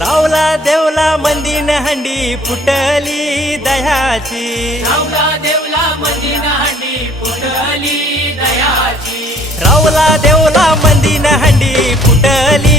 रावला देवला मंदिन हंडी फुटली दयाची रावला देवला मंदिन हंडी फुटली दयाची रावला देवला मंदिन हंडी फुटली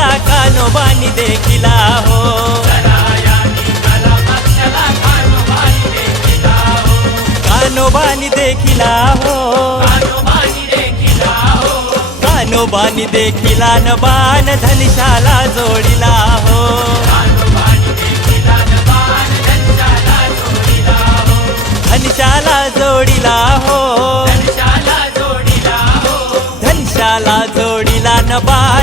मक्षला कानोबानी देखिला हो। कानोबानी देखिला हो। कानोबानी देखिला न बाण धनिशाला जोडिला हो। धनिशाला जोडिला हो।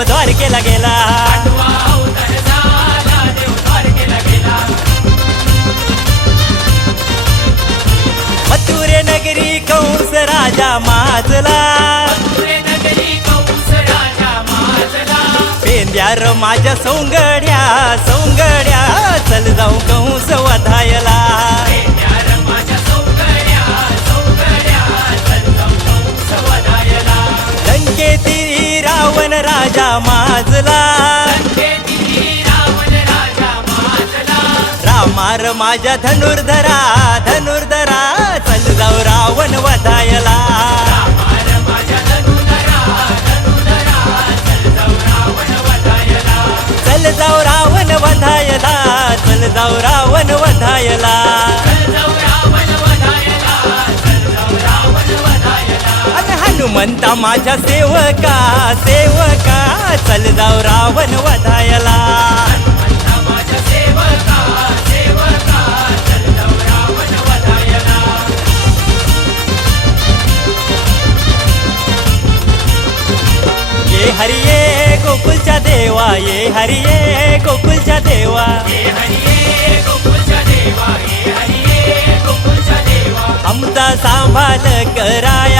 देव द्वारकेला गेला. मथुरे नगरी कंस राजा माजला. पेंद्यार माझ्या सोंगड्या सोंगड्या चल जाऊ कंस वधायला. माजला रामार माझ्या धनुर्धरा धनुर्धरा चल जाऊ रावण वधायला. चल जाऊ रावण वधायला चल जाऊ रावण वधायला. म्हणता माझ्या सेवका सेवका चल जाव रावण वधायला. ये हरिये गोकुलच्या देवा ये हरिये गोकुलच्या देवा. आमचा सांभाळ कराया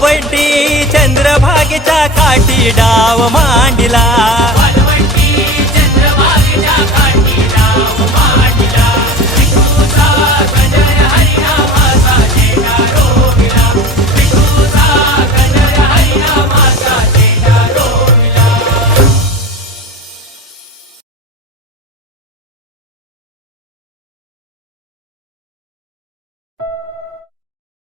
मांडिला चंद्रभागेच्या काठी डाव मांडिला.